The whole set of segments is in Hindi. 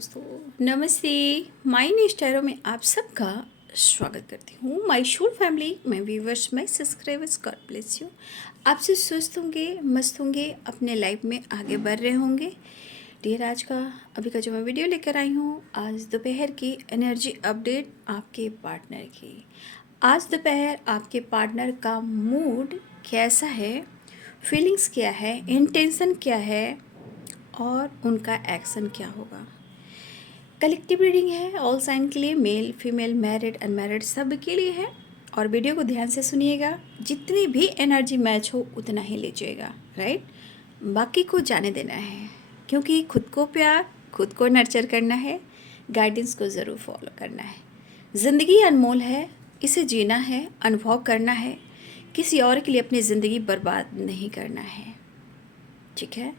दोस्तों, नमस्ते। माय न्यूज़ टैरो में आप सबका स्वागत करती हूँ। माय शूल फैमिली, मैं व्यूवर्स, मैं सब्सक्राइबर्स, गॉड ब्लेस यू। आपसे स्वस्थ होंगे, मस्त होंगे, अपने लाइफ में आगे बढ़ रहे होंगे। डियर, आज का अभी का जो मैं वीडियो लेकर आई हूँ, आज दोपहर की एनर्जी अपडेट आपके पार्टनर की। आज दोपहर आपके पार्टनर का मूड कैसा है, फीलिंग्स क्या है, इंटेंशन क्या है और उनका एक्शन क्या होगा। कलेक्टिव रीडिंग है, ऑल साइन के लिए, मेल फीमेल, मैरिड अनमैरिड सब के लिए है। और वीडियो को ध्यान से सुनिएगा, जितनी भी एनर्जी मैच हो उतना ही लीजिएगा, राइट। बाकी को जाने देना है, क्योंकि खुद को प्यार, खुद को नर्चर करना है, गाइडेंस को ज़रूर फॉलो करना है। ज़िंदगी अनमोल है, इसे जीना है, अनुभव करना है, किसी और के लिए अपनी ज़िंदगी बर्बाद नहीं करना है, ठीक है।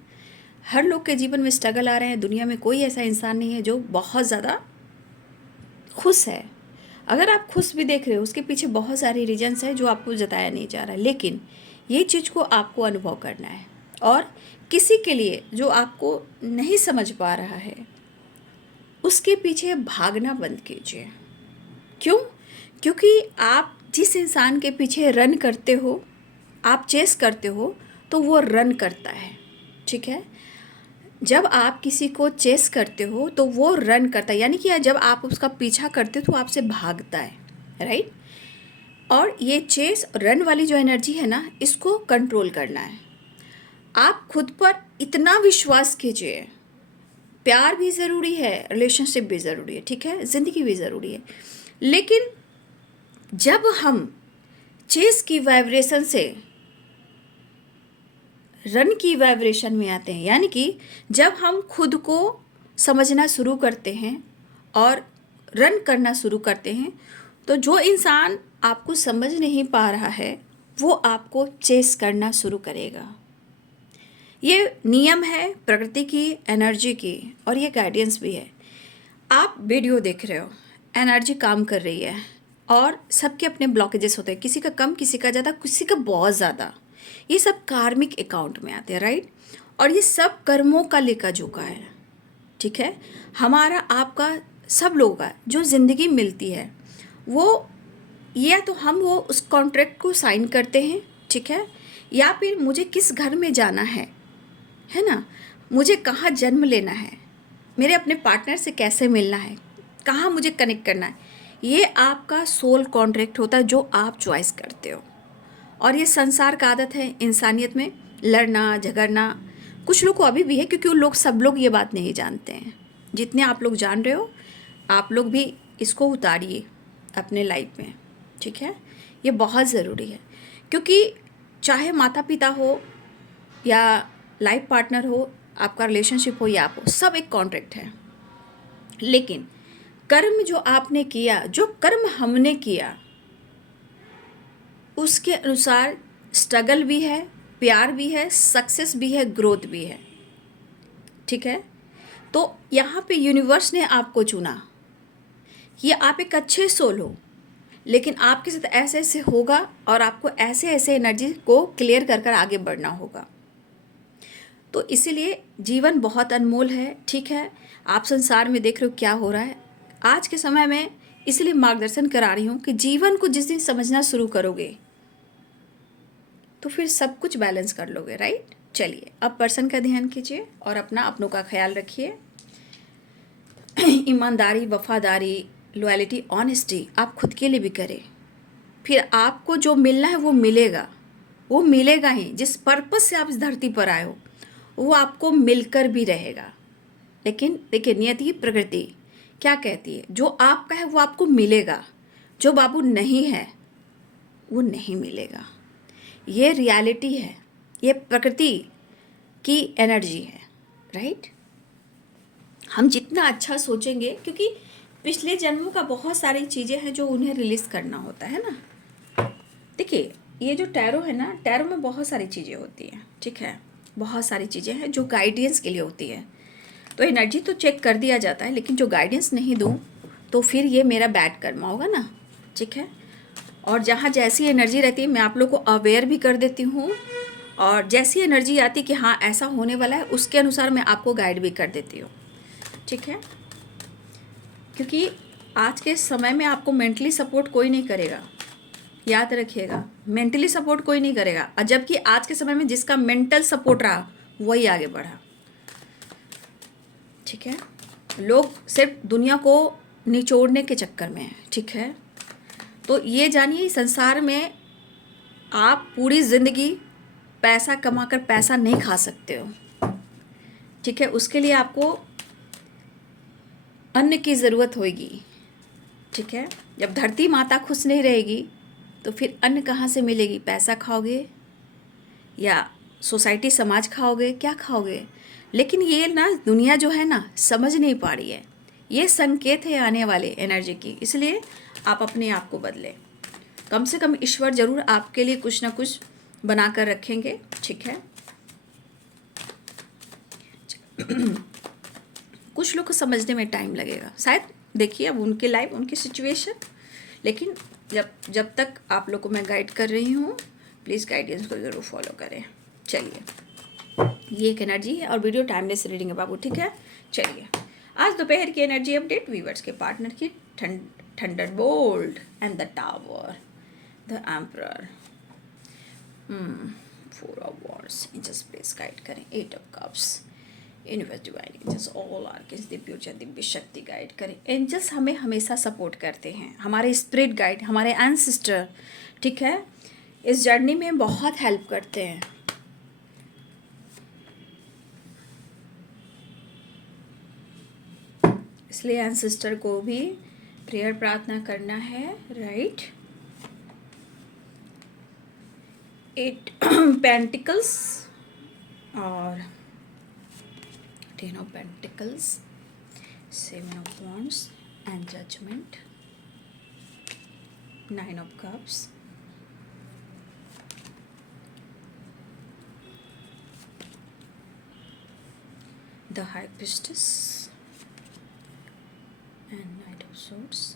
हर लोग के जीवन में स्ट्रगल आ रहे हैं। दुनिया में कोई ऐसा इंसान नहीं है जो बहुत ज़्यादा खुश है। अगर आप खुश भी देख रहे हो, उसके पीछे बहुत सारे रीजन्स हैं जो आपको जताया नहीं जा रहा है, लेकिन ये चीज़ को आपको अनुभव करना है। और किसी के लिए जो आपको नहीं समझ पा रहा है, उसके पीछे भागना बंद कीजिए। क्यों? क्योंकि आप जिस इंसान के पीछे रन करते हो, आप चेस करते हो, तो वो रन करता है, ठीक है। जब आप किसी को चेस करते हो तो वो रन करता है, यानी कि जब आप उसका पीछा करते हो तो आपसे भागता है, राइट। और ये चेस रन वाली जो एनर्जी है ना, इसको कंट्रोल करना है। आप खुद पर इतना विश्वास कीजिए। प्यार भी ज़रूरी है, रिलेशनशिप भी ज़रूरी है, ठीक है, ज़िंदगी भी ज़रूरी है। लेकिन जब हम चेस की वाइब्रेशन से रन की वाइब्रेशन में आते हैं, यानी कि जब हम खुद को समझना शुरू करते हैं और रन करना शुरू करते हैं, तो जो इंसान आपको समझ नहीं पा रहा है वो आपको चेस करना शुरू करेगा। ये नियम है प्रकृति की, एनर्जी की, और ये गाइडेंस भी है। आप वीडियो देख रहे हो, एनर्जी काम कर रही है और सबके अपने ब्लॉकेजेस होते हैं, किसी का कम, किसी का ज़्यादा, किसी का बहुत ज़्यादा। ये सब कार्मिक अकाउंट में आते हैं, राइट। और ये सब कर्मों का लेखा जोखा है, ठीक है। हमारा, आपका, सब लोगों का जो ज़िंदगी मिलती है वो, या तो हम वो उस कॉन्ट्रैक्ट को साइन करते हैं, ठीक है, या फिर मुझे किस घर में जाना है ना, मुझे कहाँ जन्म लेना है, मेरे अपने पार्टनर से कैसे मिलना है, कहाँ मुझे कनेक्ट करना है, ये आपका सोल कॉन्ट्रैक्ट होता है जो आप चॉइस करते हो। और ये संसार का आदत है इंसानियत में, लड़ना झगड़ना। कुछ लोग को अभी भी है, क्योंकि वो लोग, सब लोग ये बात नहीं जानते हैं। जितने आप लोग जान रहे हो, आप लोग भी इसको उतारिए अपने लाइफ में, ठीक है। ये बहुत ज़रूरी है, क्योंकि चाहे माता पिता हो या लाइफ पार्टनर हो, आपका रिलेशनशिप हो या आप हो, सब एक कॉन्ट्रैक्ट है। लेकिन कर्म जो आपने किया, जो कर्म हमने किया, उसके अनुसार स्ट्रगल भी है, प्यार भी है, सक्सेस भी है, ग्रोथ भी है, ठीक है। तो यहाँ पे यूनिवर्स ने आपको चुना। ये आप एक अच्छे सोल हो, लेकिन आपके साथ ऐसे ऐसे होगा और आपको ऐसे ऐसे एनर्जी को क्लियर कर कर आगे बढ़ना होगा। तो इसीलिए जीवन बहुत अनमोल है, ठीक है। आप संसार में देख रहे हो क्या हो रहा है आज के समय में, इसलिए मार्गदर्शन करा रही हूँ कि जीवन को जिस दिन समझना शुरू करोगे तो फिर सब कुछ बैलेंस कर लोगे, राइट। चलिए, अब पर्सन का ध्यान कीजिए और अपनों का ख्याल रखिए। ईमानदारी, वफादारी, लॉयल्टी, ऑनेस्टी आप खुद के लिए भी करें। फिर आपको जो मिलना है वो मिलेगा, वो मिलेगा ही। जिस पर्पस से आप इस धरती पर आए हो वो आपको मिलकर भी रहेगा। लेकिन देखिए, नियति, प्रकृति क्या कहती है, जो आपका है वो आपको मिलेगा, जो बाबू नहीं है वो नहीं मिलेगा। ये रियलिटी है, ये प्रकृति की एनर्जी है, राइट। हम जितना अच्छा सोचेंगे, क्योंकि पिछले जन्मों का बहुत सारी चीज़ें हैं जो उन्हें रिलीज़ करना होता है ना। देखिए, ये जो टैरो है ना, टैरो में बहुत सारी चीज़ें होती हैं, ठीक है। बहुत सारी चीज़ें हैं जो गाइडेंस के लिए होती है। तो एनर्जी तो चेक कर दिया जाता है, लेकिन जो गाइडेंस नहीं दूँ तो फिर ये मेरा बैड कर्म होगा ना, ठीक है। और जहाँ जैसी एनर्जी रहती है मैं आप लोग को अवेयर भी कर देती हूँ, और जैसी एनर्जी आती कि हाँ ऐसा होने वाला है, उसके अनुसार मैं आपको गाइड भी कर देती हूँ, ठीक है। क्योंकि आज के समय में आपको मेंटली सपोर्ट कोई नहीं करेगा, याद रखिएगा, मेंटली सपोर्ट कोई नहीं करेगा। और जबकि आज के समय में जिसका मेंटल सपोर्ट रहा वही आगे बढ़ा। ठीक है, लोग सिर्फ दुनिया को निचोड़ने के चक्कर में है। ठीक है, तो ये जानिए संसार में आप पूरी ज़िंदगी पैसा कमाकर पैसा नहीं खा सकते हो। ठीक है, उसके लिए आपको अन्न की ज़रूरत होगी। ठीक है, जब धरती माता खुश नहीं रहेगी तो फिर अन्न कहाँ से मिलेगी? पैसा खाओगे या सोसाइटी समाज खाओगे, क्या खाओगे? लेकिन ये ना दुनिया जो है ना समझ नहीं पा रही है। ये संकेत है आने वाले एनर्जी की, इसलिए आप अपने आप को बदलें। कम से कम ईश्वर ज़रूर आपके लिए कुछ ना कुछ बना कर रखेंगे। ठीक है, कुछ लोग को समझने में टाइम लगेगा शायद, देखिए अब उनके लाइफ, उनकी सिचुएशन, लेकिन जब तक आप लोग को मैं गाइड कर रही हूँ, प्लीज़ गाइडेंस को ज़रूर फॉलो करें। चलिए, ये एक एनर्जी है और वीडियो टाइमलेस रीडिंग है बाबू। ठीक है, चलिए आज दोपहर की एनर्जी अपडेट, वीवर्स के पार्टनर की thunderbolt and the tower, the emperor, 4 of wands, angels please guide करें। 8 of cups, universe divine angels, all archangels, दिव्य ऊर्जा, दिव्य शक्ति गाइड करें। एंजल्स हमें हमेशा सपोर्ट करते हैं, हमारे स्पिरिट गाइड, हमारे एंसेस्टर, ठीक है, इस जर्नी में बहुत हेल्प करते हैं। इसलिए एंसेस्टर को भी प्रेयर प्रार्थना करना है, राइट। 8 पेंटिकल्स और 10 of pentacles, 7 of wands and judgement, 9 of cups, the high priestess and knight of swords.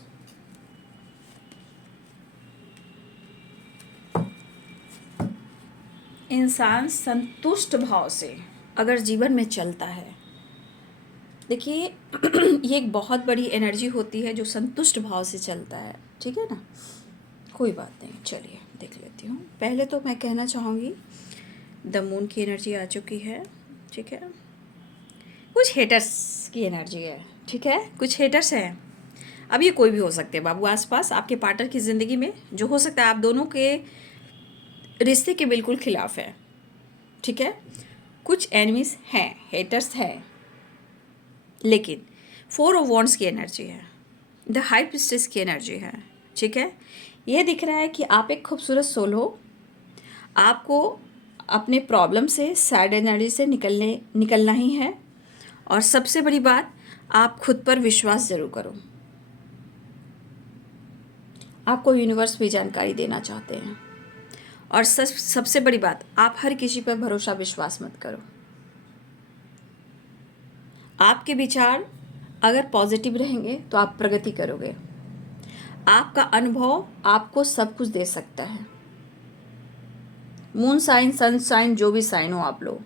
इंसान संतुष्ट भाव से अगर जीवन में चलता है, देखिए ये एक बहुत बड़ी एनर्जी होती है जो संतुष्ट भाव से चलता है। ठीक है ना, कोई बात नहीं, चलिए देख लेती हूँ। पहले तो मैं कहना चाहूँगी द मून की एनर्जी आ चुकी है। ठीक है, कुछ हेटर्स की एनर्जी है। ठीक है, कुछ हेटर्स हैं। अब ये कोई भी हो सकते हैं बाबू, आसपास आपके पार्टनर की ज़िंदगी में जो हो सकता है आप दोनों के रिश्ते के बिल्कुल खिलाफ है। ठीक है, कुछ एनिमीज हैं, हेटर्स हैं, लेकिन 4 ऑफ वॉन्ड्स की एनर्जी है, द हाई प्रिस्टेस की एनर्जी है। ठीक है, ये दिख रहा है कि आप एक खूबसूरत सोल हो, आपको अपने प्रॉब्लम से, सैड एनर्जी से निकलना ही है। और सबसे बड़ी बात, आप खुद पर विश्वास ज़रूर करो। आपको यूनिवर्स भी जानकारी देना चाहते हैं। और सबसे बड़ी बात, आप हर किसी पर भरोसा विश्वास मत करो। आपके विचार अगर पॉजिटिव रहेंगे तो आप प्रगति करोगे। आपका अनुभव आपको सब कुछ दे सकता है। मून साइन, सन साइन, जो भी साइन हो आप लोग,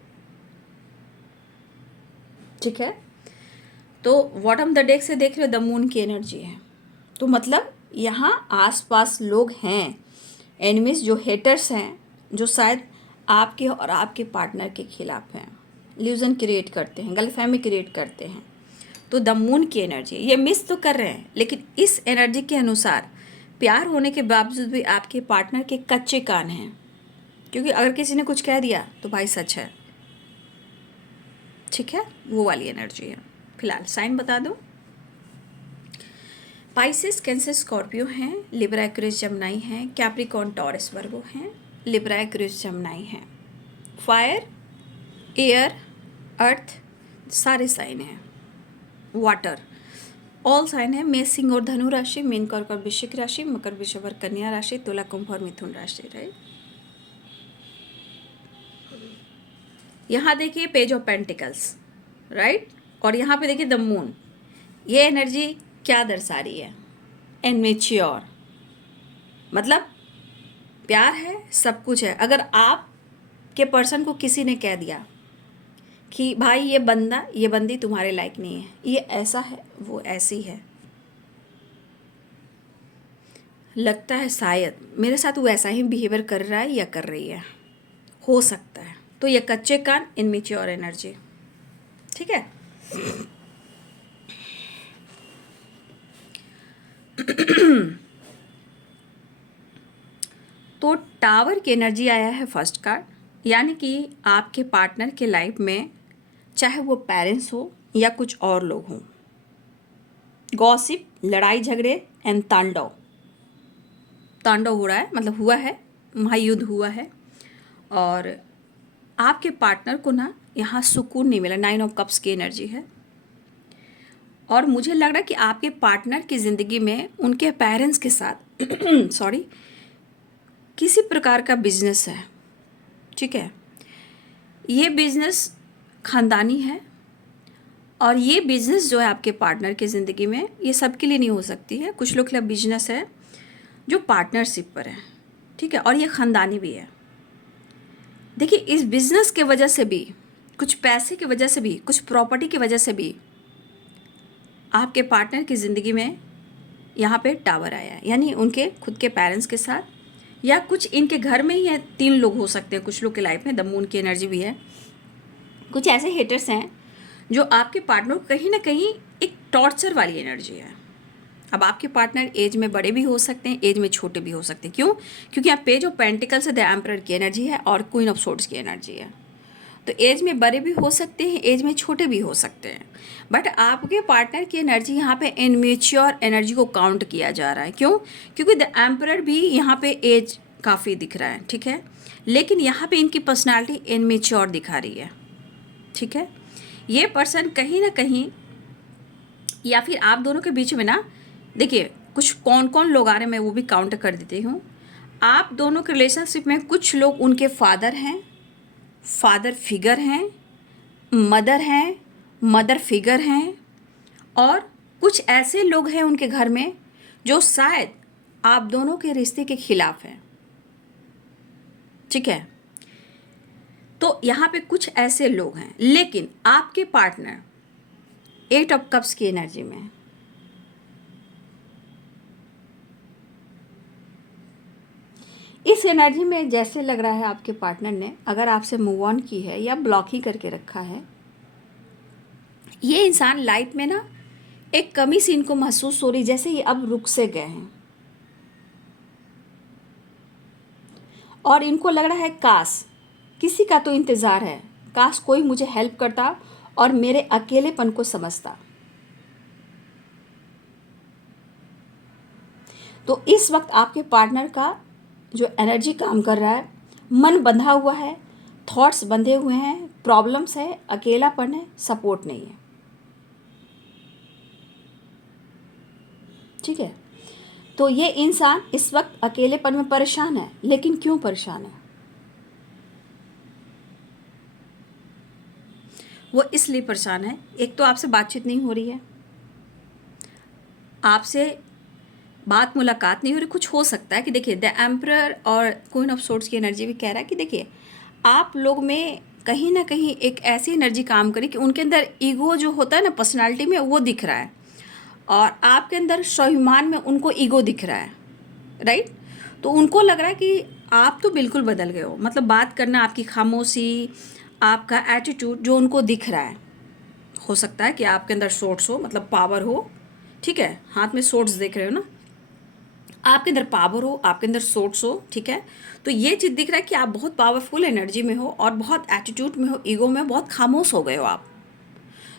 ठीक है। तो बॉटम द डेक से देख रहे हो, द मून की एनर्जी है। तो मतलब यहाँ आसपास लोग हैं, एनिमीज जो हेटर्स हैं, जो शायद आपके और आपके पार्टनर के खिलाफ हैं, इल्यूजन क्रिएट करते हैं, गलतफहमी क्रिएट करते हैं। तो द मून की एनर्जी, ये मिस तो कर रहे हैं, लेकिन इस एनर्जी के अनुसार प्यार होने के बावजूद भी आपके पार्टनर के कच्चे कान हैं। क्योंकि अगर किसी ने कुछ कह दिया तो भाई सच है। ठीक है, वो वाली एनर्जी है। फिलहाल साइन बता दूं, पाइसेस, कैंसर, स्कॉर्पियो हैं, लिब्रा, एक्वेरियस, जमनाई हैं, कैप्रिकॉर्न, टॉरस, वर्गो हैं, लिब्रा, एक्वेरियस, जमनाई हैं। फायर, एयर, अर्थ, सारे साइन हैं। वाटर, ऑल साइन है। मेष, सिंह और धनु राशि, मीन, कर्क और वृश्चिक राशि, मकर, वृषभ और कन्या राशि, तुला, कुंभ और मिथुन राशि। राइट, यहाँ देखिए पेज ऑफ पेंटिकल्स, राइट, और यहाँ पे देखिए द मून। ये एनर्जी क्या दर्शा रही है? इनमेच्योर, मतलब प्यार है, सब कुछ है। अगर आप के पर्सन को किसी ने कह दिया कि भाई ये बंदा, ये बंदी तुम्हारे लायक नहीं है, ये ऐसा है, वो ऐसी है, लगता है शायद मेरे साथ वो ऐसा ही बिहेवियर कर रहा है या कर रही है, हो सकता है। तो ये कच्चे कान, इनमेच्योर एनर्जी, ठीक है। तो टावर की एनर्जी आया है फर्स्ट कार्ड, यानी कि आपके पार्टनर के लाइफ में चाहे वो पेरेंट्स हो या कुछ और लोग हों, गॉसिप, लड़ाई झगड़े एंड तांडव, तांडव हो रहा है, मतलब हुआ है, महायुद्ध हुआ है। और आपके पार्टनर को ना यहाँ सुकून नहीं मिला, 9 ऑफ कप्स की एनर्जी है। और मुझे लग रहा है कि आपके पार्टनर की ज़िंदगी में उनके पेरेंट्स के साथ सॉरी किसी प्रकार का बिजनेस है, ठीक है। ये बिजनेस खानदानी है, और ये बिजनेस जो है आपके पार्टनर की ज़िंदगी में, ये सबके लिए नहीं हो सकती है। कुछ लोग के लिए बिजनेस है जो पार्टनरशिप पर है, ठीक है, और ये ख़ानदानी भी है। देखिए, इस बिजनेस के वजह से भी, कुछ पैसे की वजह से भी, कुछ प्रॉपर्टी की वजह से भी आपके पार्टनर की ज़िंदगी में यहाँ पे टावर आया है, यानी उनके खुद के पेरेंट्स के साथ, या कुछ इनके घर में ही है। 3 लोग हो सकते हैं कुछ लोग के लाइफ में, द मून की एनर्जी भी है। कुछ ऐसे हेटर्स हैं जो आपके पार्टनर को कहीं ना कहीं एक टॉर्चर वाली एनर्जी है। अब आपके पार्टनर एज में बड़े भी हो सकते हैं, एज में छोटे भी हो सकते हैं। क्यों? क्योंकि यहाँ पेज ऑफ पेंटिकल्स से द एम्परर की एनर्जी है और क्वीन ऑफ सोर्ड्स की एनर्जी है। तो एज में बड़े भी हो सकते हैं, एज में छोटे भी हो सकते हैं, बट आपके पार्टनर की एनर्जी यहाँ पे इनमेच्योर एनर्जी को काउंट किया जा रहा है। क्यों? क्योंकि द एम्परर भी यहाँ पे एज काफ़ी दिख रहा है, ठीक है, लेकिन यहाँ पे इनकी पर्सनालिटी इनमेच्योर दिखा रही है, ठीक है। ये पर्सन कहीं ना कहीं, या फिर आप दोनों के बीच में ना, देखिए कुछ कौन कौन लोग आ रहे हैं मैं वो भी काउंट कर देती हूँ। आप दोनों के रिलेशनशिप में कुछ लोग उनके फादर हैं, फादर फिगर हैं, मदर हैं, मदर फिगर हैं, और कुछ ऐसे लोग हैं उनके घर में जो शायद आप दोनों के रिश्ते के खिलाफ हैं, ठीक है। तो यहाँ पे कुछ ऐसे लोग हैं, लेकिन आपके पार्टनर 8 ऑफ कप्स की एनर्जी में, इस एनर्जी में जैसे लग रहा है आपके पार्टनर ने अगर आपसे मूव ऑन की है या ब्लॉक ही करके रखा है, ये इंसान लाइफ में ना एक कमी सी इनको महसूस हो रही, जैसे ये अब रुक से गए हैं, और इनको लग रहा है काश किसी का तो इंतज़ार है, काश कोई मुझे हेल्प करता और मेरे अकेलेपन को समझता। तो इस वक्त आपके पार्टनर का जो एनर्जी काम कर रहा है, मन बंधा हुआ है, थॉट्स बंधे हुए हैं, प्रॉब्लम्स है, अकेलापन है, सपोर्ट नहीं है, ठीक है। तो ये इंसान इस वक्त अकेलेपन में परेशान है, लेकिन क्यों परेशान है? वो इसलिए परेशान है, एक तो आपसे बातचीत नहीं हो रही है, आपसे बात मुलाकात नहीं हो रही। कुछ हो सकता है कि देखिए द एम्परर और क्वीन ऑफ सोर्ड्स की एनर्जी भी कह रहा है कि देखिए आप लोग में कहीं ना कहीं एक ऐसी एनर्जी काम करी कि उनके अंदर ईगो जो होता है ना पर्सनालिटी में, वो दिख रहा है, और आपके अंदर स्वाभिमान में उनको ईगो दिख रहा है, राइट। तो उनको लग रहा है कि आप तो बिल्कुल बदल गए हो, मतलब बात करना, आपकी खामोशी, आपका एटीट्यूड जो उनको दिख रहा है। हो सकता है कि आपके अंदर सोर्ट्स हो, मतलब पावर हो, ठीक है, हाथ में सोर्ट्स देख रहे हो ना, आपके अंदर पावर हो, आपके अंदर सोर्ट्स हो, ठीक है। तो ये चीज़ दिख रहा है कि आप बहुत पावरफुल एनर्जी में हो और बहुत एटीट्यूड में हो, ईगो में बहुत खामोश हो गए हो आप।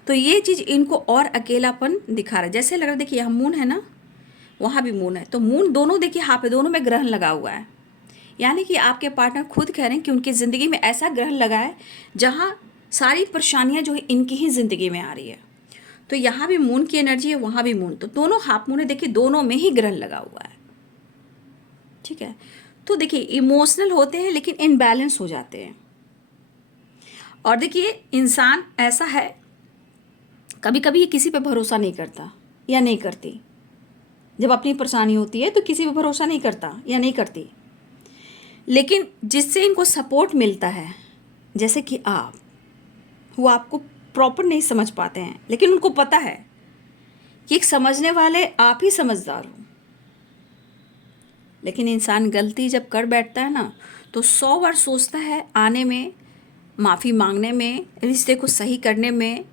तो ये चीज़ इनको और अकेलापन दिखा रहा है। जैसे लग रहा है, देखिए यहाँ मून है ना, वहाँ भी मून है, तो मून दोनों देखिए यहाँ पे दोनों में ग्रहण लगा हुआ है, यानी कि आपके पार्टनर खुद कह रहे हैं कि उनकी ज़िंदगी में ऐसा ग्रहण लगा है जहाँ सारी परेशानियाँ जो है इनकी ही ज़िंदगी में आ रही है। तो यहाँ भी मून की एनर्जी है, वहाँ भी मून, तो दोनों हाफ मून है, देखिए दोनों में ही ग्रहण लगा हुआ है, ठीक है। तो देखिए इमोशनल होते हैं लेकिन इनबैलेंस हो जाते हैं। और देखिए इंसान ऐसा है, कभी कभी ये किसी पे भरोसा नहीं करता या नहीं करती, जब अपनी परेशानी होती है तो किसी पे भरोसा नहीं करता या नहीं करती, लेकिन जिससे इनको सपोर्ट मिलता है, जैसे कि आप, वो आपको प्रॉपर नहीं समझ पाते हैं, लेकिन उनको पता है कि एक समझने वाले आप ही समझदार हो, लेकिन इंसान गलती जब कर बैठता है ना, तो 100 बार सोचता है आने में, माफ़ी मांगने में, रिश्ते को सही करने में।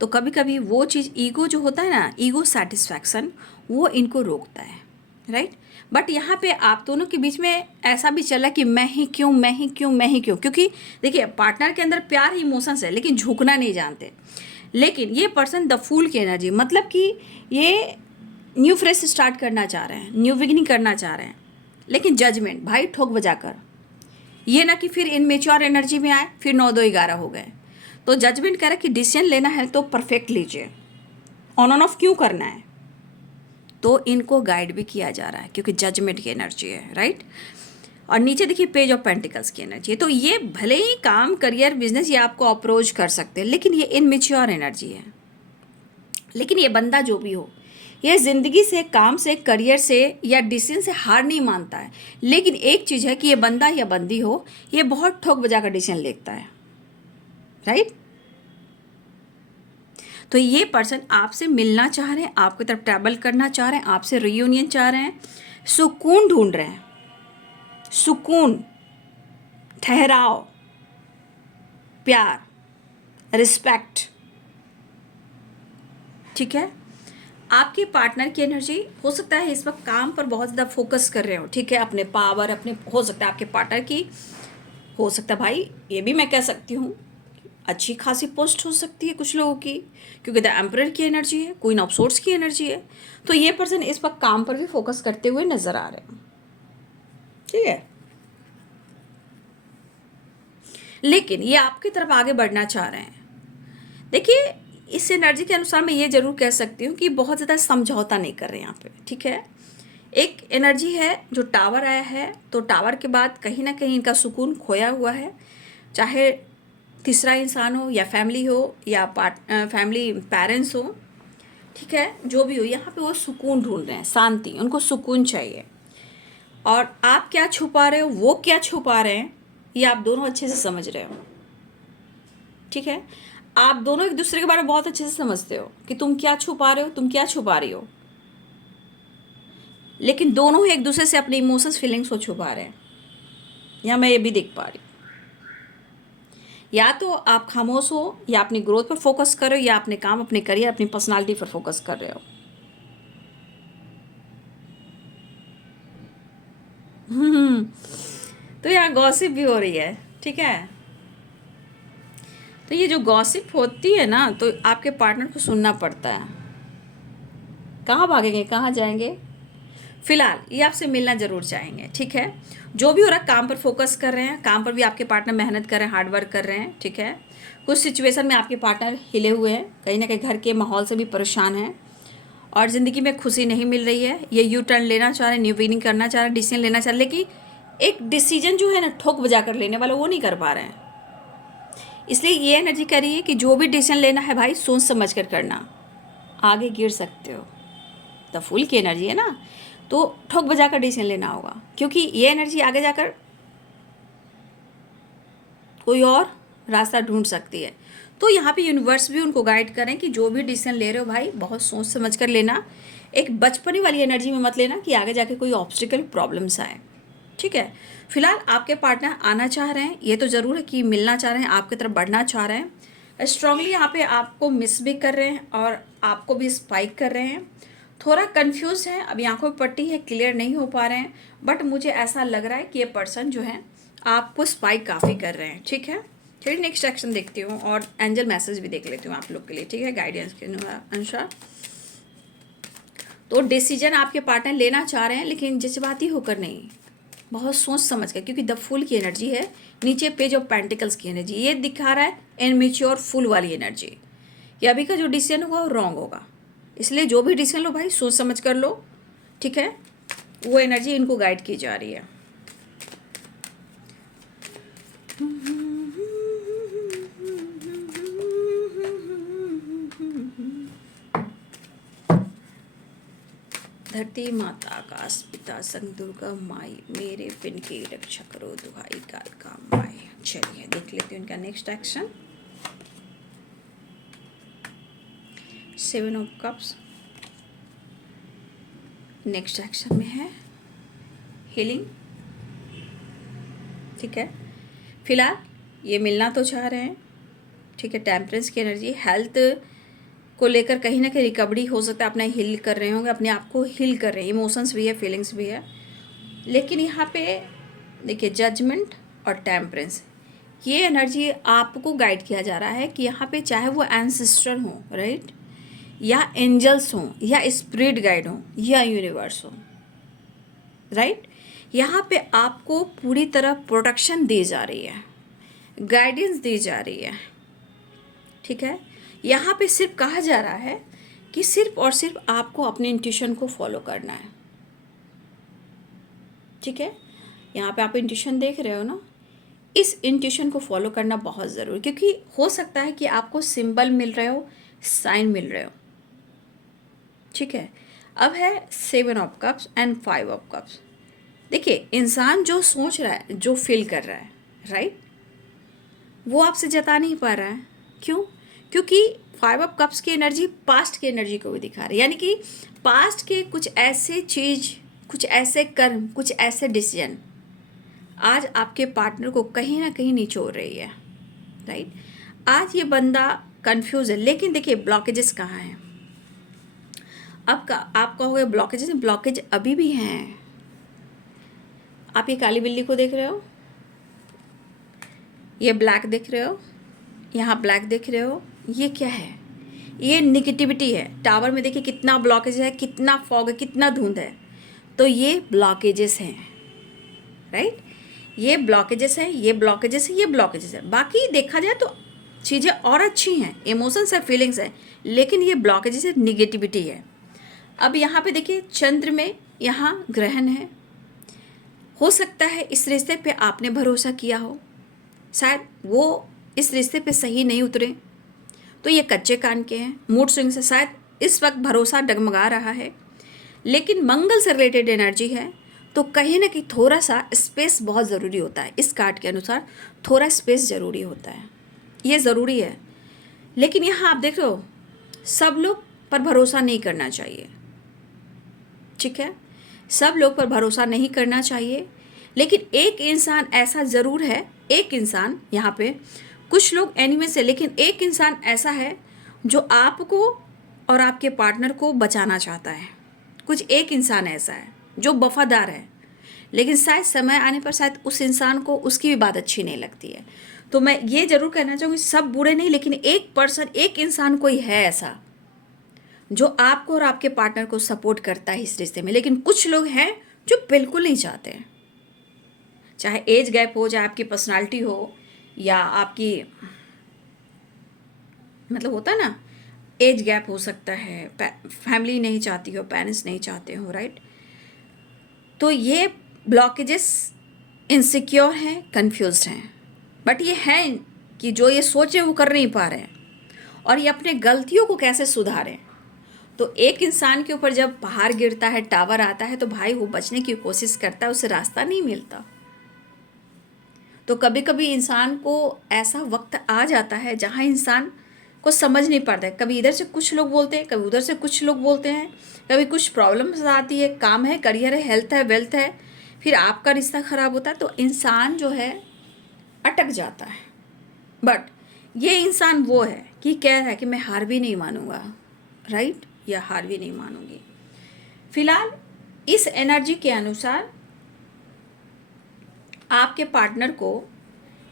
तो कभी कभी वो चीज़, ईगो जो होता है ना, ईगो सेटिस्फैक्शन, वो इनको रोकता है, राइट। बट यहाँ पे आप दोनों के बीच में ऐसा भी चला कि मैं ही क्यों, मैं ही क्यों, मैं ही क्यों। क्योंकि देखिए, पार्टनर के अंदर प्यार इमोशंस है, लेकिन झुकना नहीं जानते। लेकिन ये पर्सन द फूल की एनर्जी, मतलब कि ये न्यू फ्रेश स्टार्ट करना चाह रहे हैं, न्यू बिगिनिंग करना चाह रहे हैं, लेकिन जजमेंट भाई ठोक बजाकर। ये ना कि फिर इनमेच्योर एनर्जी में आए, फिर 9 2 11 हो गए। तो जजमेंट करे कि डिसीजन लेना है तो परफेक्ट लीजिए, ऑन ऑफ क्यों करना है। तो इनको गाइड भी किया जा रहा है, क्योंकि जजमेंट की एनर्जी है, राइट। और नीचे देखिए पेज ऑफ पेंटिकल्स की एनर्जी है। तो ये भले ही काम, करियर, बिजनेस ये आपको अप्रोच कर सकते हैं, लेकिन ये इनमेच्योर एनर्जी है। लेकिन ये बंदा जो भी हो, ये ज़िंदगी से, काम से, करियर से या डिसीजन से हार नहीं मानता है। लेकिन एक चीज़ है कि ये बंदा या बंदी हो, ये बहुत ठोक बजा कर डिसीजन लेता है, राइट। तो ये पर्सन आपसे मिलना चाह रहे हैं, आपकी तरफ ट्रैवल करना चाह रहे हैं, आपसे रियूनियन चाह रहे हैं, सुकून ढूंढ रहे हैं, सुकून, ठहराव, प्यार, रिस्पेक्ट, ठीक है। आपके पार्टनर की एनर्जी हो सकता है इस वक्त काम पर बहुत ज़्यादा फोकस कर रहे हो, ठीक है, अपने पावर, अपने, हो सकता है आपके पार्टनर की, हो सकता है भाई ये भी मैं कह सकती हूँ, अच्छी खासी पोस्ट हो सकती है कुछ लोगों की, क्योंकि द एम्परर की एनर्जी है, क्वीन ऑफ सोर्ड्स की एनर्जी है। तो ये पर्सन इस वक्त काम पर भी फोकस करते हुए नजर आ रहे हैं, ठीक है। लेकिन ये आपकी तरफ आगे बढ़ना चाह रहे हैं। देखिए, इस एनर्जी के अनुसार मैं ये जरूर कह सकती हूँ कि बहुत ज़्यादा समझौता नहीं कर रहे हैं यहाँ पे, ठीक है। एक एनर्जी है जो टावर आया है, तो टावर के बाद कहीं ना कहीं इनका सुकून खोया हुआ है, चाहे तीसरा इंसान हो या फैमिली हो या फैमिली पेरेंट्स हो, ठीक है, जो भी हो, यहाँ पे वो सुकून ढूंढ रहे हैं, शांति, उनको सुकून चाहिए। और आप क्या छुपा रहे हो, वो क्या छुपा रहे हैं, ये आप दोनों अच्छे से समझ रहे हो, ठीक है। आप दोनों एक दूसरे के बारे में बहुत अच्छे से समझते हो कि तुम क्या छुपा रहे हो, तुम क्या छुपा रही हो। लेकिन दोनों ही एक दूसरे से अपने इमोशंस, फीलिंग्स को छुपा रहे हैं, या मैं ये भी देख पा रही हूँ। या तो आप खामोश हो, या अपनी ग्रोथ पर फोकस कर रहे हो, या अपने काम, अपने करियर, अपनी पर्सनालिटी पर फोकस कर रहे हो। तो यहाँ गॉसिप भी हो रही है, ठीक है। तो ये जो गॉसिप होती है ना, तो आपके पार्टनर को सुनना पड़ता है। कहाँ भागेंगे, कहाँ जाएंगे। फिलहाल ये आपसे मिलना जरूर चाहेंगे, ठीक है। जो भी हो रहा है, काम पर फोकस कर रहे हैं, काम पर भी आपके पार्टनर मेहनत कर रहे हैं, हार्ड वर्क कर रहे हैं, ठीक है। कुछ सिचुएशन में आपके पार्टनर हिले हुए हैं, कहीं ना कहीं घर के माहौल से भी परेशान हैं, और ज़िंदगी में खुशी नहीं मिल रही है। ये यू टर्न लेना चाह रहे हैं, न्यू बिगिनिंग करना चाह रहे हैं, डिसीजन लेना चाह रहे हैं, लेकिन एक डिसीजन जो है ना, ठोक बजा कर लेने वाला, वो नहीं कर पा रहे हैं। इसलिए ये एनर्जी कह रही है कि जो भी डिसीजन लेना है भाई, सोच समझ कर करना, आगे गिर सकते हो। द फूल की एनर्जी है ना, तो ठोक बजा कर डिसीजन लेना होगा, क्योंकि ये एनर्जी आगे जाकर कोई और रास्ता ढूंढ सकती है। तो यहाँ पे यूनिवर्स भी उनको गाइड करें कि जो भी डिसीजन ले रहे हो भाई, बहुत सोच समझ कर लेना, एक बचपनी वाली एनर्जी में मत लेना कि आगे जाके कोई ऑब्स्टिकल प्रॉब्लम्स आए, ठीक है। फिलहाल आपके पार्टनर आना चाह रहे हैं, ये तो ज़रूर है कि मिलना चाह रहे हैं, आपकी तरफ बढ़ना चाह रहे हैं, स्ट्रांगली यहाँ पे आपको मिस भी कर रहे हैं और आपको भी स्पाइक कर रहे हैं। थोड़ा कंफ्यूज है, अभी आंखों पर पट्टी है, क्लियर नहीं हो पा रहे हैं, बट मुझे ऐसा लग रहा है कि ये पर्सन जो है आपको स्पाइक काफ़ी कर रहे हैं, ठीक है। चलिए नेक्स्ट एक्शन देखती हूँ और एंजल मैसेज भी देख लेती हूँ आप लोग के लिए, ठीक है, गाइडेंस के अनुसार। तो डिसीजन आपके पार्टनर लेना चाह रहे हैं, लेकिन जज्बाती होकर नहीं, बहुत सोच समझ कर, क्योंकि द फूल की एनर्जी है, नीचे पेज ऑफ पेंटिकल्स की एनर्जी, ये दिखा रहा है इनमेच्योर फूल वाली एनर्जी, कि अभी का जो डिसीजन होगा वो रॉन्ग होगा। इसलिए जो भी डिसीजन लो भाई, सोच समझ कर लो, ठीक है। वो एनर्जी इनको गाइड की जा रही है। धरती माता, आकाश पिता, संग दुर्गा माई, मेरे पिन की रक्षा करो, दुहाई काल का माई। चलिए देख लेते हैं इनका next action. 7 of cups next action में है, हीलिंग, ठीक है। फिलहाल ये मिलना तो चाह रहे हैं, ठीक है। टेम्परेंस की एनर्जी, हेल्थ को लेकर कहीं ना कहीं रिकवरी हो सकता है, अपना हील कर रहे होंगे, अपने आप को हील कर रहे हैं, इमोशंस भी है, फीलिंग्स भी है। लेकिन यहाँ पे देखिए जजमेंट और टेम्परेंस, ये एनर्जी आपको गाइड किया जा रहा है कि यहाँ पे चाहे वो एंसेस्टर हो, राइट, या एंजल्स हों, या स्पिरिट गाइड हों, या यूनिवर्स हो, राइट, यहाँ पे आपको पूरी तरह प्रोटेक्शन दी जा रही है, गाइडेंस दी जा रही है, ठीक है। यहाँ पे सिर्फ कहा जा रहा है कि सिर्फ और सिर्फ आपको अपने इंट्यूशन को फॉलो करना है, ठीक है। यहाँ पे आप इंट्यूशन देख रहे हो ना, इस इंट्यूशन को फॉलो करना बहुत ज़रूरी, क्योंकि हो सकता है कि आपको सिंबल मिल रहे हो, साइन मिल रहे हो, ठीक है। अब है 7 of cups and 5 of cups. देखिए इंसान जो सोच रहा है, जो फील कर रहा है, राइट, वो आपसे जता नहीं पा रहा है। क्यों? क्योंकि 5 ऑफ कप्स की एनर्जी पास्ट की एनर्जी को भी दिखा रही है, यानी कि पास्ट के कुछ ऐसे चीज़, कुछ ऐसे कर्म, कुछ ऐसे डिसीजन आज आपके पार्टनर को कहीं ना कहीं निचोड़ रही है, राइट। आज ये बंदा कंफ्यूज है, लेकिन देखिए ब्लॉकेजेस कहाँ हैं। अब आप कहोगे ब्लॉकेजेस, ब्लॉकेज अभी भी हैं। आप ये काली बिल्ली को देख रहे हो, ये ब्लैक देख रहे हो, यहाँ ब्लैक देख रहे हो, ये क्या है? ये निगेटिविटी है। टावर में देखिए कितना ब्लॉकेज है, कितना फॉग है, कितना धुंध है, तो ये ब्लॉकेजेस हैं, राइट। ये ब्लॉकेजेस हैं, ये ब्लॉकेजेस है, ये ब्लॉकेजेस है। बाकी देखा जाए तो चीज़ें और अच्छी हैं, इमोशंस है, फीलिंग्स है, लेकिन ये ब्लॉकेजेस है, निगेटिविटी है। अब यहाँ पे देखिए चंद्र में यहाँ ग्रहण है, हो सकता है इस रिश्ते पे आपने भरोसा किया हो, शायद वो इस रिश्ते पे सही नहीं उतरे, तो ये कच्चे कान के हैं, मूड स्विंग से शायद इस वक्त भरोसा डगमगा रहा है। लेकिन मंगल से रिलेटेड एनर्जी है, तो कहीं ना कहीं थोड़ा सा स्पेस बहुत ज़रूरी होता है। इस कार्ड के अनुसार थोड़ा स्पेस ज़रूरी होता है, ये ज़रूरी है। लेकिन यहाँ आप देख रहे हो सब लोग पर भरोसा नहीं करना चाहिए, ठीक है। सब लोग पर भरोसा नहीं करना चाहिए, लेकिन एक इंसान ऐसा ज़रूर है, एक इंसान यहाँ पे, कुछ लोग एनिमे से, लेकिन एक इंसान ऐसा है जो आपको और आपके पार्टनर को बचाना चाहता है। कुछ एक इंसान ऐसा है जो वफादार है, लेकिन शायद समय आने पर शायद उस इंसान को उसकी भी बात अच्छी नहीं लगती है। तो मैं ये ज़रूर कहना चाहूँगी सब बुरे नहीं, लेकिन एक पर्सन, एक इंसान कोई है ऐसा जो आपको और आपके पार्टनर को सपोर्ट करता है इस रिश्ते में। लेकिन कुछ लोग हैं जो बिल्कुल नहीं चाहते हैं, चाहे एज गैप हो, चाहे आपकी पर्सनालिटी हो, या आपकी मतलब होता है ना, एज गैप हो सकता है, फैमिली नहीं चाहती हो, पेरेंट्स नहीं चाहते हो, राइट। तो ये ब्लॉकेजेस इनसिक्योर हैं, कंफ्यूज्ड हैं, बट ये हैं कि जो ये सोचे वो कर नहीं पा रहे हैं, और ये अपने गलतियों को कैसे सुधारें। तो एक इंसान के ऊपर जब पहाड़ गिरता है, टावर आता है, तो भाई वो बचने की कोशिश करता है, उसे रास्ता नहीं मिलता। तो कभी कभी इंसान को ऐसा वक्त आ जाता है जहाँ इंसान को समझ नहीं पड़ता है, कभी इधर से कुछ लोग बोलते हैं, कभी उधर से कुछ लोग बोलते हैं, कभी कुछ प्रॉब्लम्स आती है, काम है, करियर है, हेल्थ है, वेल्थ है, फिर आपका रिश्ता ख़राब होता है, तो इंसान जो है अटक जाता है। बट ये इंसान वो है कि कह रहा है कि मैं हार भी नहीं मानूंगा, राइट, या हार भी नहीं मानूंगी। फिलहाल इस एनर्जी के अनुसार आपके पार्टनर को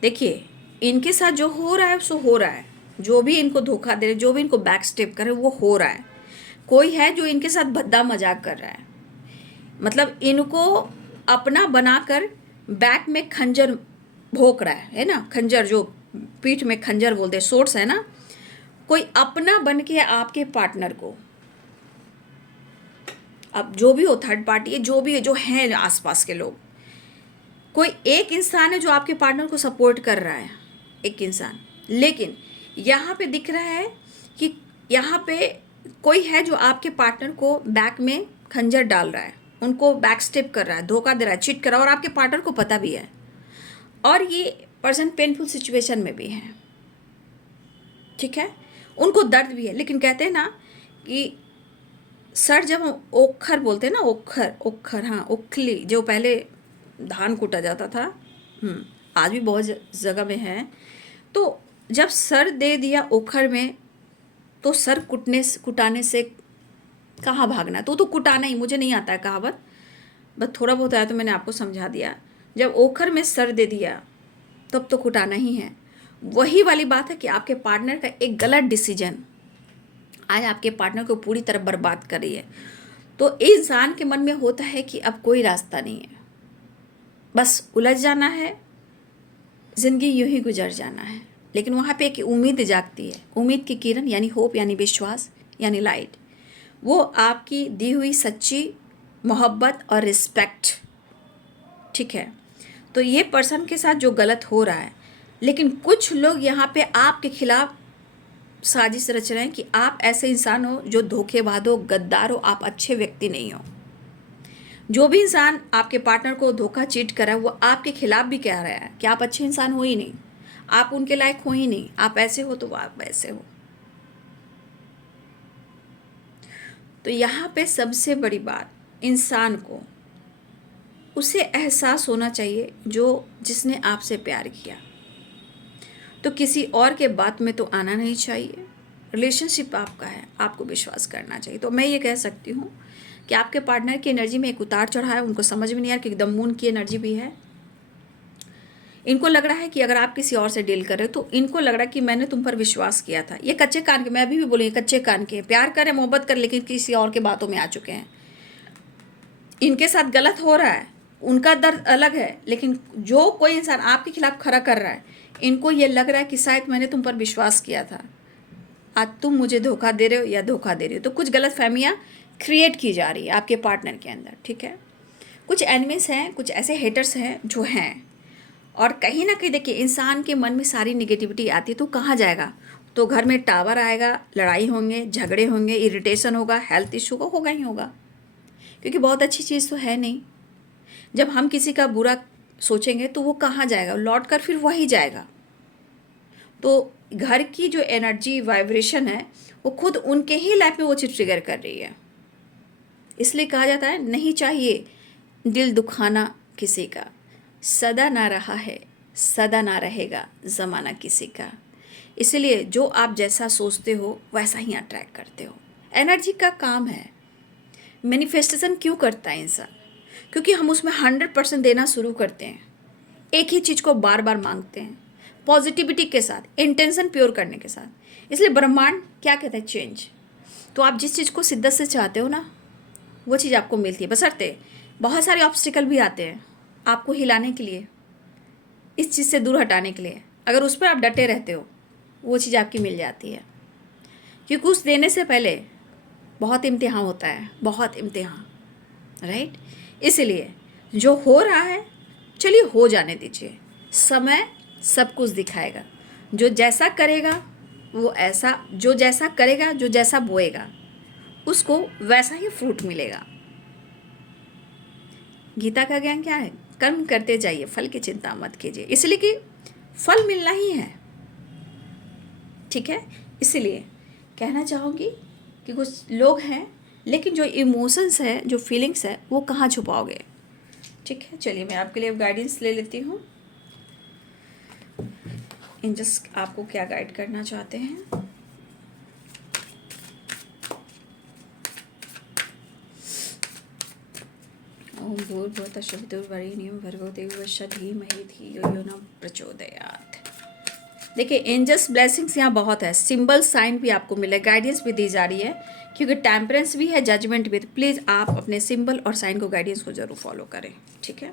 देखिए, इनके साथ जो हो रहा है सो हो रहा है, जो भी इनको धोखा दे रहे, जो भी इनको बैक स्टेप कर रहे वो हो रहा है। कोई है जो इनके साथ भद्दा मजाक कर रहा है, मतलब इनको अपना बनाकर बैक में खंजर भोंक रहा है ना, खंजर, जो पीठ में खंजर बोलते हैं, सोर्स है ना, कोई अपना बन के आपके पार्टनर को, अब जो भी हो, थर्ड पार्टी है, जो भी है, जो है आसपास के लोग, कोई एक इंसान है जो आपके पार्टनर को सपोर्ट कर रहा है, एक इंसान। लेकिन यहाँ पे दिख रहा है कि यहाँ पे कोई है जो आपके पार्टनर को बैक में खंजर डाल रहा है, उनको बैक स्टेप कर रहा है, धोखा दे रहा है, चीट कर रहा है, और आपके पार्टनर को पता भी है, और ये पर्सन पेनफुल सिचुएशन में भी है, ठीक है, उनको दर्द भी है। लेकिन कहते हैं ना कि सर, जब हम ओखर बोलते हैं ना, ओखर, हाँ, ओखली, जो पहले धान कूटा जाता था। आज भी बहुत जगह में है। तो जब सर दे दिया ओखर में, तो सर कुटाने से कहाँ भागना, तो कुटाना ही। मुझे नहीं आता है कहावत, बस थोड़ा बहुत आया तो मैंने आपको समझा दिया। जब ओखर में सर दे दिया तब तो कुटाना ही है। वही वाली बात है कि आपके पार्टनर का एक गलत डिसीजन आज आपके पार्टनर को पूरी तरह बर्बाद कर रही है। तो इंसान के मन में होता है कि अब कोई रास्ता नहीं है, बस उलझ जाना है, ज़िंदगी यूं ही गुजर जाना है। लेकिन वहाँ पे एक उम्मीद जागती है, उम्मीद की किरण, यानी होप, यानी विश्वास, यानी लाइट। वो आपकी दी हुई सच्ची मोहब्बत और रिस्पेक्ट, ठीक है। तो ये पर्सन के साथ जो गलत हो रहा है, लेकिन कुछ लोग यहाँ पे आपके खिलाफ साजिश रच रहे हैं कि आप ऐसे इंसान हो जो धोखेबाज हो, गद्दार हो, आप अच्छे व्यक्ति नहीं हो। जो भी इंसान आपके पार्टनर को धोखा चीट कर रहा है, वो आपके खिलाफ भी कह रहा है कि आप अच्छे इंसान हो ही नहीं, आप उनके लायक हो ही नहीं, आप ऐसे हो तो आप वैसे हो। तो यहाँ पे सबसे बड़ी बात, इंसान को उसे एहसास होना चाहिए जिसने आपसे प्यार किया, तो किसी और के बात में तो आना नहीं चाहिए। रिलेशनशिप आपका है, आपको विश्वास करना चाहिए। तो मैं ये कह सकती हूँ कि आपके पार्टनर की एनर्जी में एक उतार चढ़ाव है, उनको समझ में नहीं आ रहा कि एकदम मून की एनर्जी भी है। इनको लग रहा है कि अगर आप किसी और से डील कर रहे हो तो इनको लग रहा है कि मैंने तुम पर विश्वास किया था। ये कच्चे कान के, मैं अभी भी बोलूँगी कच्चे कान के, प्यार करें, मोहब्बत करें, लेकिन किसी और के बातों में आ चुके हैं। इनके साथ गलत हो रहा है, उनका दर्द अलग है, लेकिन जो कोई इंसान आपके खिलाफ खड़ा कर रहा है, इनको ये लग रहा है कि शायद मैंने तुम पर विश्वास किया था, आज तुम मुझे धोखा दे रहे हो या धोखा दे रही हो। तो कुछ गलत फहमियाँ क्रिएट की जा रही है आपके पार्टनर के अंदर, ठीक है। कुछ एनिमीज हैं, कुछ ऐसे हेटर्स हैं जो हैं, और कहीं ना कहीं देखिए इंसान के मन में सारी निगेटिविटी आती है तो कहाँ जाएगा, तो घर में टावर आएगा, लड़ाई होंगे, झगड़े होंगे, इरिटेशन होगा, हेल्थ इशू का होगा ही होगा, क्योंकि बहुत अच्छी चीज़ तो है नहीं। जब हम किसी का बुरा सोचेंगे तो वो कहाँ जाएगा, लौट कर फिर वही जाएगा। तो घर की जो एनर्जी वाइब्रेशन है वो खुद उनके ही लाइफ में वो चीज़ ट्रिगर कर रही है। इसलिए कहा जाता है नहीं चाहिए दिल दुखाना किसी का, सदा ना रहा है सदा ना रहेगा ज़माना किसी का। इसलिए जो आप जैसा सोचते हो वैसा ही अट्रैक्ट करते हो। एनर्जी का काम है। मैनिफेस्टेशन क्यों करता है इंसान, क्योंकि हम उसमें 100% देना शुरू करते हैं, एक ही चीज़ को बार बार मांगते हैं, पॉजिटिविटी के साथ, इंटेंशन प्योर करने के साथ। इसलिए ब्रह्मांड क्या कहता है, चेंज। तो आप जिस चीज़ को शिद्दत से चाहते हो ना, वो चीज़ आपको मिलती है, बशर्ते बहुत सारे ऑब्स्टिकल भी आते हैं आपको हिलाने के लिए, इस चीज़ से दूर हटाने के लिए। अगर उस पर आप डटे रहते हो, वो चीज़ आपकी मिल जाती है, क्योंकि उस देने से पहले बहुत इम्तिहान होता है, बहुत इम्तिहान, राइट। इसलिए जो हो रहा है चलिए हो जाने दीजिए, समय सब कुछ दिखाएगा। जो जैसा करेगा वो ऐसा, जो जैसा करेगा, जो जैसा बोएगा उसको वैसा ही फ्रूट मिलेगा। गीता का ज्ञान क्या है, कर्म करते जाइए, फल की चिंता मत कीजिए, इसलिए कि फल मिलना ही है, ठीक है। इसलिए कहना चाहूँगी कि कुछ लोग हैं, लेकिन जो इमोशंस है, जो फीलिंग्स है, वो कहाँ छुपाओगे, ठीक है। चलिए मैं आपके लिए गाइडेंस ले लेती हूँ। एंजल्स आपको क्या गाइड करना चाहते हैं। ओम भूर्भुवः शुभदुर्वरेण्यं भर्गो देवस्य धीमहि धियो यो न प्रचोदयात्। देखिए एंजल्स ब्लेसिंग्स यहाँ बहुत है, सिंबल साइन भी आपको मिले, गाइडेंस भी दी जा रही है, क्योंकि टेम्परेंस भी है, जजमेंट भी। प्लीज़ आप अपने सिंबल और साइन को, गाइडेंस को ज़रूर फॉलो करें, ठीक है।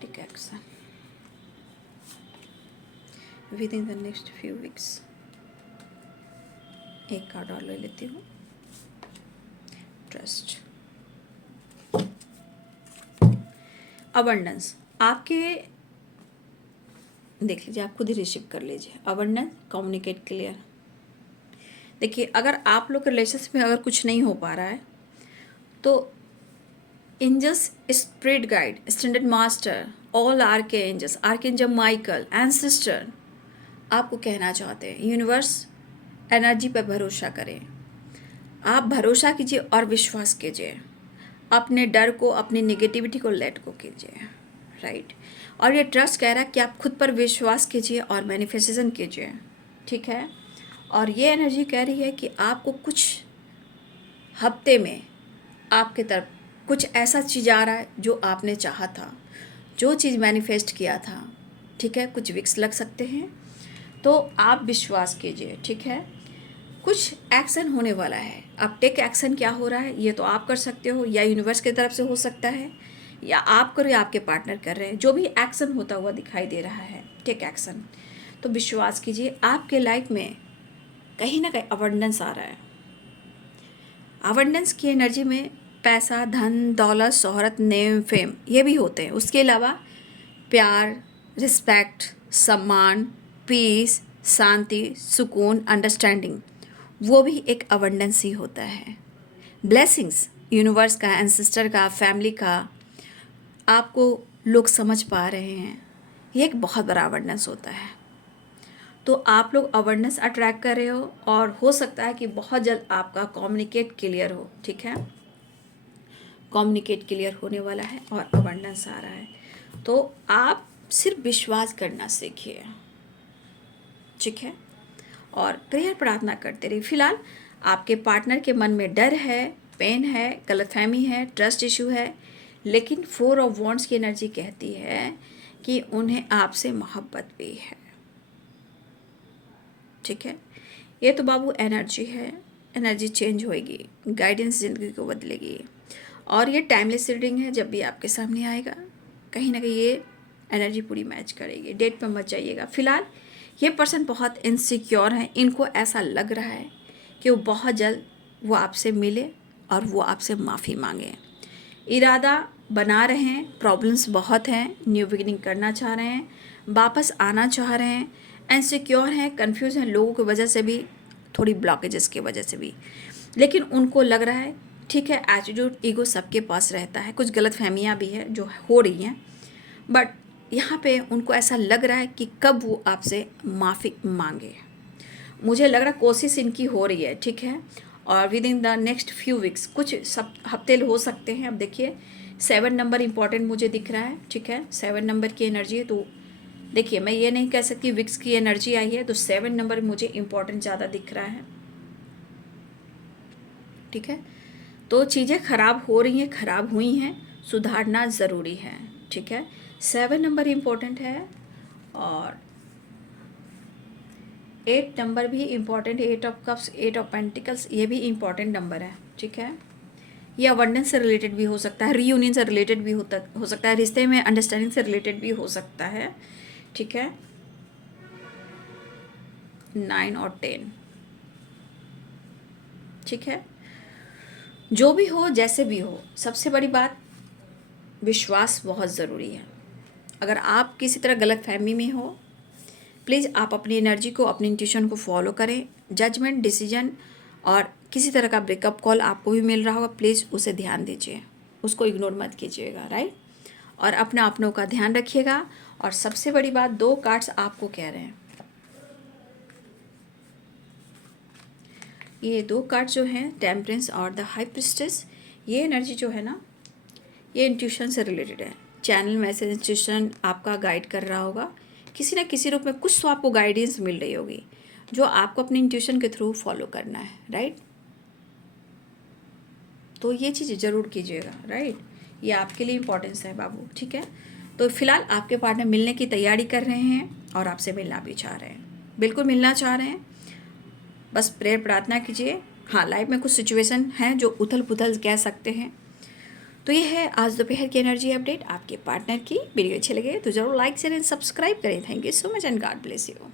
Take action within the next few weeks. एक कार्ड और ले लेती हूँ, ट्रस्ट, अबंडेंस। आपके देख लीजिए, आप खुद ही रिसीव कर लीजिए। Abundance, communicate clear. देखिए अगर आप लोग के रिलेशनशिप में अगर कुछ नहीं हो पा रहा है तो angels, spirit guide, standard master, all archangels, archangel Michael, ancestor, आपको कहना चाहते हैं। यूनिवर्स एनर्जी पर भरोसा करें, आप भरोसा कीजिए और विश्वास कीजिए। अपने डर को, अपनी नेगेटिविटी को लेट को कीजिए, राइट। और ये ट्रस्ट कह रहा है कि आप खुद पर विश्वास कीजिए और मैनिफेस्टेशन कीजिए, ठीक है। और ये एनर्जी कह रही है कि आपको कुछ हफ्ते में आपके तरफ कुछ ऐसा चीज़ आ रहा है जो आपने चाहा था, जो चीज़ मैनिफेस्ट किया था, ठीक है। कुछ विक्स लग सकते हैं, तो आप विश्वास कीजिए, ठीक है। कुछ एक्शन होने वाला है। अब टेक एक्शन क्या हो रहा है ये तो आप कर सकते हो, या यूनिवर्स की तरफ से हो सकता है, या आप करो या आपके पार्टनर कर रहे हैं। जो भी एक्शन होता हुआ दिखाई दे रहा है, टेक एक्शन। तो विश्वास कीजिए, आपके लाइफ में कहीं ना कहीं अबंडेंस आ रहा है। अबंडेंस की एनर्जी में पैसा, धन, दौलत, शोहरत, नेम, फेम ये भी होते हैं। उसके अलावा प्यार, रिस्पेक्ट, सम्मान, पीस, शांति, सुकून, अंडरस्टैंडिंग, वो भी एक अबंडेंस ही होता है। ब्लेसिंग्स यूनिवर्स का, एंसेस्टर का, फैमिली का, आपको लोग समझ पा रहे हैं, ये एक बहुत बड़ा अबंडेंस होता है। तो आप लोग अवेयरनेस अट्रैक्ट कर रहे हो, और हो सकता है कि बहुत जल्द आपका कम्युनिकेट क्लियर हो, ठीक है। कम्युनिकेट क्लियर होने वाला है और अवेयरनेस आ रहा है। तो आप सिर्फ विश्वास करना सीखिए, ठीक है। और प्रेयर प्रार्थना करते रहिए। फिलहाल आपके पार्टनर के मन में डर है, पेन है, गलतफहमी है, ट्रस्ट इशू है, लेकिन 4 ऑफ वॉन्ड्स की एनर्जी कहती है कि उन्हें आपसे मोहब्बत भी है, ठीक है। ये तो बाबू एनर्जी है, एनर्जी चेंज होएगी, गाइडेंस ज़िंदगी को बदलेगी। और ये टाइमलेस रीडिंग है, जब भी आपके सामने आएगा कहीं ना कहीं ये एनर्जी पूरी मैच करेगी। डेट पे मत जाइएगा। फिलहाल ये पर्सन बहुत इनसिक्योर है, इनको ऐसा लग रहा है कि वो बहुत जल्द वो आपसे मिले और वो आपसे माफ़ी मांगे। इरादा बना रहे हैं, प्रॉब्लम्स बहुत हैं, न्यू बिगिनिंग करना चाह रहे हैं, वापस आना चाह रहे हैं, इनसिक्योर हैं, कंफ्यूज हैं, लोगों की वजह से भी, थोड़ी ब्लॉकेजेस की वजह से भी। लेकिन उनको लग रहा है, ठीक है, एटीट्यूड, ईगो सबके पास रहता है, कुछ गलतफहमियां भी है जो हो रही हैं, बट यहाँ पे उनको ऐसा लग रहा है कि कब वो आपसे माफ़ी मांगे। मुझे लग रहा है कोशिश इनकी हो रही है, ठीक है। और with in the next few weeks, कुछ सब हफ्ते हो सकते हैं। अब देखिए 7 नंबर इंपॉर्टेंट मुझे दिख रहा है, ठीक है। 7 नंबर की एनर्जी है, तो देखिए मैं ये नहीं कह सकती विक्स की एनर्जी आई है, तो 7 नंबर मुझे इंपॉर्टेंट ज़्यादा दिख रहा है, ठीक है। तो चीज़ें खराब हो रही हैं, खराब हुई हैं, सुधारना ज़रूरी है, ठीक है। 7 नंबर इम्पोर्टेंट है, और 8 नंबर भी इम्पॉर्टेंट है। 8 ऑफ कप्स, 8 ऑफ पेंटिकल्स, ये भी इम्पॉर्टेंट नंबर है, ठीक है। ये अबंडेंस से रिलेटेड भी हो सकता है, रीयूनियन से रिलेटेड भी हो सकता है, रिश्ते में अंडरस्टैंडिंग से रिलेटेड भी हो सकता है, ठीक है। 9 और 10, ठीक है। जो भी हो, जैसे भी हो, सबसे बड़ी बात विश्वास बहुत ज़रूरी है। अगर आप किसी तरह गलत फहमी में हो, प्लीज़ आप अपनी एनर्जी को, अपनी इंट्यूशन को फॉलो करें। जजमेंट, डिसीजन और किसी तरह का ब्रेकअप कॉल आपको भी मिल रहा होगा, प्लीज़ उसे ध्यान दीजिए, उसको इग्नोर मत कीजिएगा, राइट। और अपनों का ध्यान रखिएगा। और सबसे बड़ी बात, 2 कार्ड्स आपको कह रहे हैं, ये 2 कार्ड जो हैं, टेम्परेंस और द हाई प्रिस्टेस, ये एनर्जी जो है ना, ये इंट्यूशन से रिलेटेड है। चैनल मैसेज, इंट्यूशन आपका गाइड कर रहा होगा किसी ना किसी रूप में, कुछ तो आपको गाइडेंस मिल रही होगी जो आपको अपनी इंट्यूशन के थ्रू फॉलो करना है, राइट। तो ये चीज़ ज़रूर कीजिएगा, राइट। ये आपके लिए इम्पोर्टेंस है बाबू, ठीक है। तो फिलहाल आपके पार्टनर मिलने की तैयारी कर रहे हैं और आपसे मिलना भी चाह रहे हैं, बिल्कुल मिलना चाह रहे हैं। बस प्रेयर प्रार्थना कीजिए। हाँ, लाइफ में कुछ सिचुएशन हैं जो उथल पुथल कह सकते हैं। तो ये है आज दोपहर की एनर्जी अपडेट आपके पार्टनर की। वीडियो अच्छे लगे तो ज़रूर लाइक शेयर एंड सब्सक्राइब करें। Thank you so much and God bless you.